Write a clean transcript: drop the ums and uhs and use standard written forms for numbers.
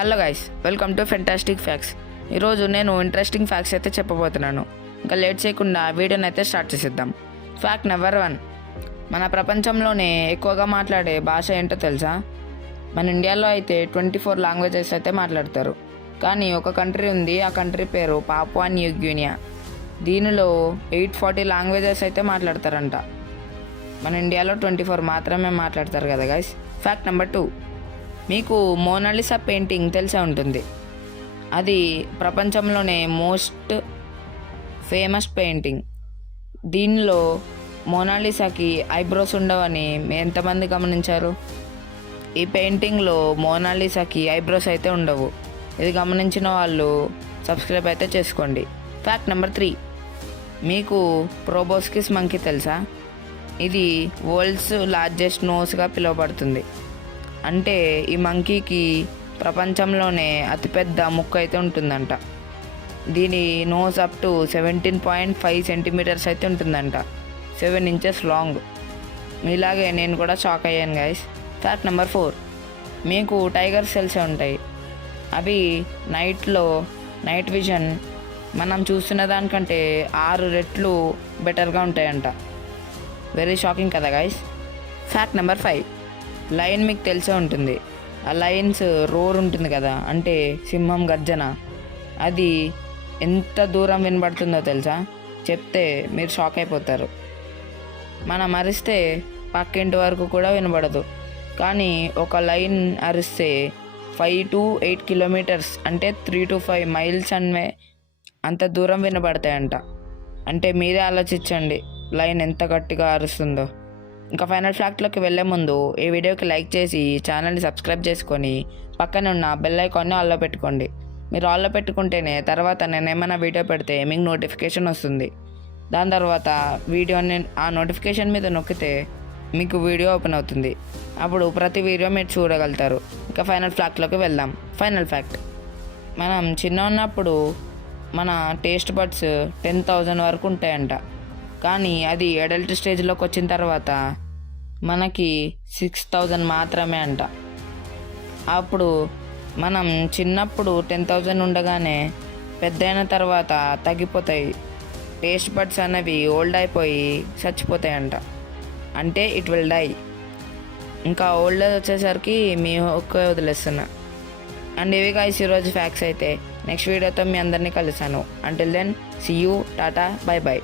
Hello guys, welcome to fantastic facts. ఈరోజు నేను interesting facts అయితే చెప్పబోతున్నాను. ఇంకా లేట్ చేయకుండా వీడియోని అయితే స్టార్ట్ చేసేద్దాం. Fact number 1. మన ప్రపంచంలోనే ఎక్కువగా మాట్లాడే భాష ఏంటో తెలుసా? మన ఇండియాలో అయితే 24 లాంగ్వేజెస్ అయితే మాట్లాడతారు. కానీ ఒక కంట్రీ ఉంది, ఆ కంట్రీ పేరు పాపువా న్యూ గినియా. దీనిలో 840 లాంగ్వేజెస్ అయితే మాట్లాడతారంట. మన ఇండియాలో 24 మాత్రమే మాట్లాడతారు కదా గైస్. Fact number 2. మీకు మోనాలిసా పెయింటింగ్ తెలిసే ఉంటుంది. అది ప్రపంచంలోనే మోస్ట్ ఫేమస్ పెయింటింగ్. దీనిలో మోనాలిసాకి ఐబ్రోస్ ఉండవని ఎంతమంది గమనించారు? ఈ పెయింటింగ్లో మోనాలిసాకి ఐబ్రోస్ అయితే ఉండవు. ఇది గమనించిన వాళ్ళు సబ్స్క్రైబ్ అయితే చేసుకోండి. Fact number 3. మీకు ప్రోబోస్కిస్ మంకీ తెలుసా? ఇది వరల్డ్స్ లార్జెస్ట్ నోస్గా పిలువబడుతుంది. అంటే ఈ మంకీకి ప్రపంచంలోనే అతిపెద్ద ముక్కు అయితే ఉంటుందంట. దీని నోస్ అప్ టు 17.5 సెంటీమీటర్స్ అయితే ఉంటుందంట. 7 ఇంచెస్ లాంగ్. మీలాగే నేను కూడా షాక్ అయ్యాను గైస్. Fact number 4. మీకు టైగర్స్ తెలిసే ఉంటాయి. అవి నైట్ విజన్ మనం చూస్తున్న దానికంటే 6 రెట్లు బెటర్గా ఉంటాయంట. వెరీ షాకింగ్ కదా గైస్. Fact number 5. లయన్ మీకు తెలిసే ఉంటుంది. ఆ లయన్స్ రోర్ ఉంటుంది కదా, అంటే సింహం గర్జన. అది ఎంత దూరం వినబడుతుందో తెలుసా? చెప్తే మీరు షాక్ అయిపోతారు. మనం అరిస్తే పక్కింటి వరకు కూడా వినబడదు. కానీ ఒక లయన్ అరిస్తే 5 to 8 కిలోమీటర్స్, అంటే 3 to 5 మైల్స్ అంత దూరం వినబడతాయంట. అంటే మీరే ఆలోచించండి లయన్ ఎంత గట్టిగా అరుస్తుందో. ఇంకా ఫైనల్ ఫ్యాక్ట్లోకి వెళ్ళే ముందు ఈ వీడియోకి లైక్ చేసి ఛానల్ని సబ్స్క్రైబ్ చేసుకొని పక్కనే ఉన్న బెల్ ఐకాన్ని ఆల్లో పెట్టుకోండి. మీరు ఆల్లో పెట్టుకుంటేనే తర్వాత నేను ఏమైనా వీడియో పెడితే మీకు నోటిఫికేషన్ వస్తుంది. దాని తర్వాత ఆ నోటిఫికేషన్ మీద నొక్కితే మీకు వీడియో ఓపెన్ అవుతుంది. అప్పుడు ప్రతి వీడియో మీరు చూడగలుగుతారు. ఇంకా ఫైనల్ ఫ్యాక్ట్లోకి వెళ్దాం. Final fact. మనం చిన్న ఉన్నప్పుడు మన టేస్ట్ బడ్స్ 10,000 వరకు ఉంటాయంట. కానీ అది అడల్ట్ స్టేజ్లోకి వచ్చిన తర్వాత మనకి 6,000 మాత్రమే అంట. అప్పుడు మనం చిన్నప్పుడు 10,000 ఉండగానే పెద్ద అయిన తర్వాత తగ్గిపోతాయి. టేస్ట్ బడ్స్ అనేవి ఓల్డ్ అయిపోయి చచ్చిపోతాయంట. అంటే ఇట్ విల్ డై. ఇంకా ఓల్డ్ వచ్చేసరికి మీ ఒక్క వదిలేస్తున్నా. అండ్ ఇవి గైస్ ఈరోజు ఫ్యాక్ట్స్ అయితే. నెక్స్ట్ వీడియోతో మీ అందరినీ కలుస్తాను. Until then see you, tata, bye by.